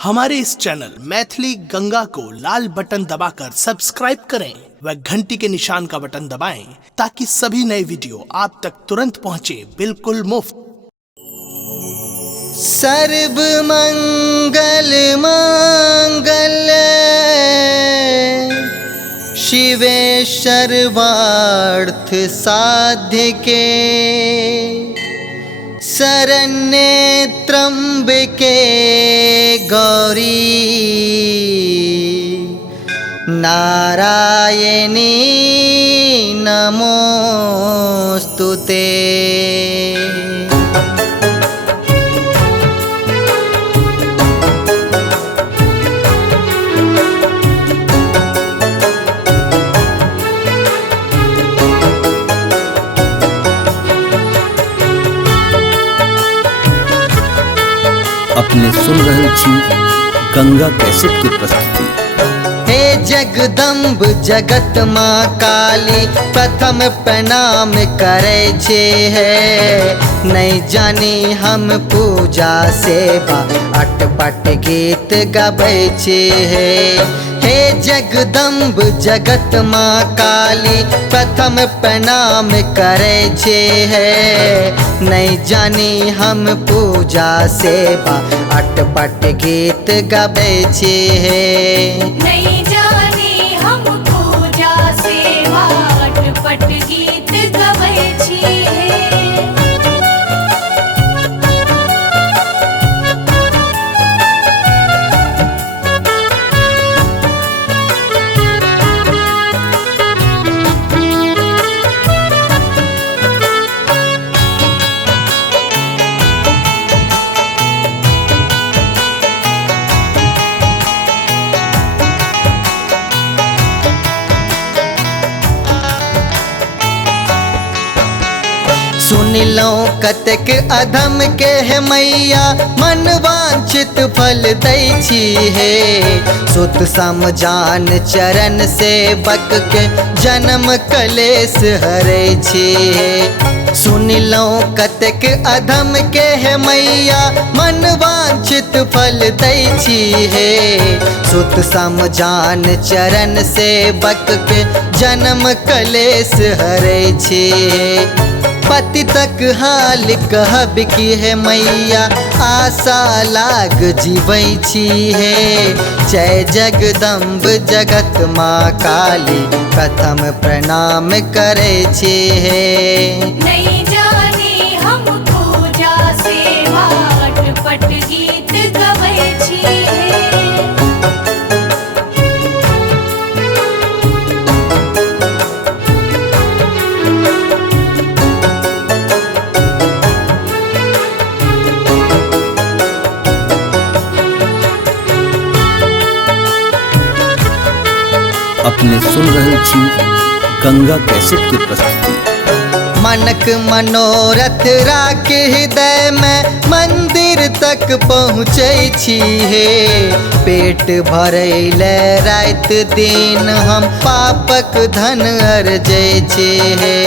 हमारे इस चैनल मैथिली गंगा को लाल बटन दबाकर सब्सक्राइब करें व घंटी के निशान का बटन दबाएं ताकि सभी नए वीडियो आप तक तुरंत पहुंचे बिल्कुल मुफ्त। सर्व मंगल मांगल्ये शिवे सर्वार्थ साधिके शरण्ये त्र्यंबके गौरी नारायणी नमोस्तुते। अपने सुन रहे छी गंगा कैसेट की प्रस्तुति। हे जगदम्ब जगत माँ काली प्रथम प्रणाम करे छे है। नहीं जानी हम पूजा सेवा अटपट गीत गबै छे है। हे जगदम्ब जगत माँ काली प्रथम प्रणाम करे छे है। नहीं जानी हम पूजा सेवा अटपट गीत गबै छे है। नहीं जानी हम पूजा सेवा अटपट गीत गबै छी। सुनिलो कतेक अधम के है मैया मन वांछित फल दै छी हे। सुत समझान चरण सेवक के जन्म कलेश हरै छी हे। सुनिलो कतेक अधम के है मैया मन वांछित फल दै छी हे। सुत समझान चरण सेवक के जन्म कलेश हरै छी हे। पति तक हाल कहब की है मैया आशा लाग जीवै छी है। जय जगदम्ब जगत माँ काली प्रथम प्रणाम करे छी है। नहीं जानी हम पूजा सेवा अटपट गीत गबै छी। अपने सुन रहे छी गंगा कैसेट की प्रस्तुति। मनक मनोरथ राख हृदय में मंदिर तक पहुँचे छी हे। पेट भरैले रात दिन हम पापक धन अर्जै छी हे।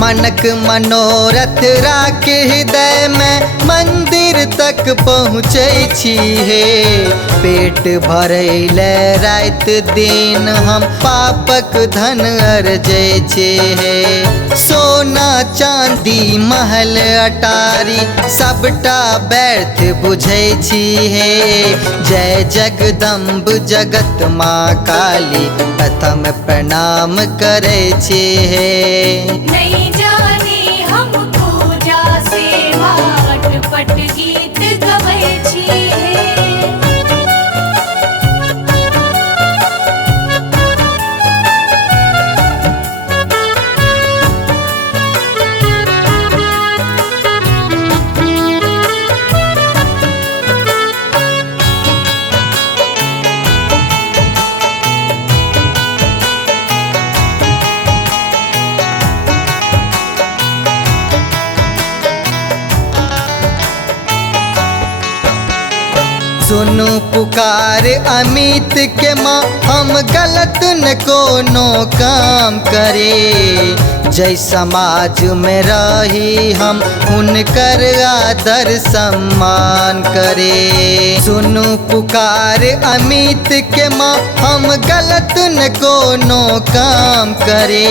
मनक मनोरथ राख हृदय में मंदिर तक पहुँचे छी हे। पेट भरैले रात दिन हम पापक धन अर्जै छी हे। सोना चांदी महल अटारी सबटा व्यर्थ बुझै छी हे। जय जगदम्ब जगत माँ काली प्रथम प्रणाम करे छी हे। नहीं जानी हम पूजा सेवा अटपट गीत गबै छी। सुनु पुकार अमित के माँ हम गलत न कोनो काम करे जय समाज में रही हम उनकर आदर सम्मान करे सुनु पुकार अमित के माँ हम गलत न कोनो काम करे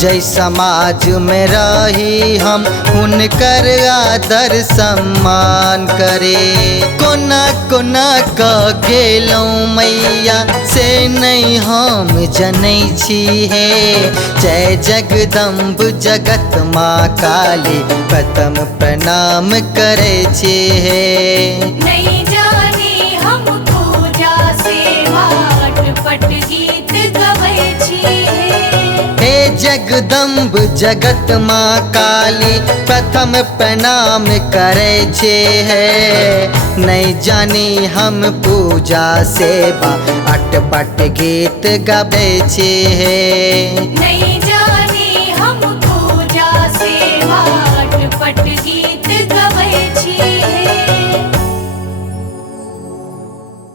जय समाज में रही हम उनकर आदर सम्मान करे कोना कोना कह गेलौं मैया से नहीं हम जनै छी हे जय जगदम्ब जगत माँ काली प्रथम प्रणाम करे छी हे नहीं जाने हम पूजा सेवा अटपट गीत गबै छी हे जगदम्ब जगत माँ काली प्रथम प्रणाम करे छे है नहीं जानी हम पूजा सेवा अटपट गीत गबै छे है नहीं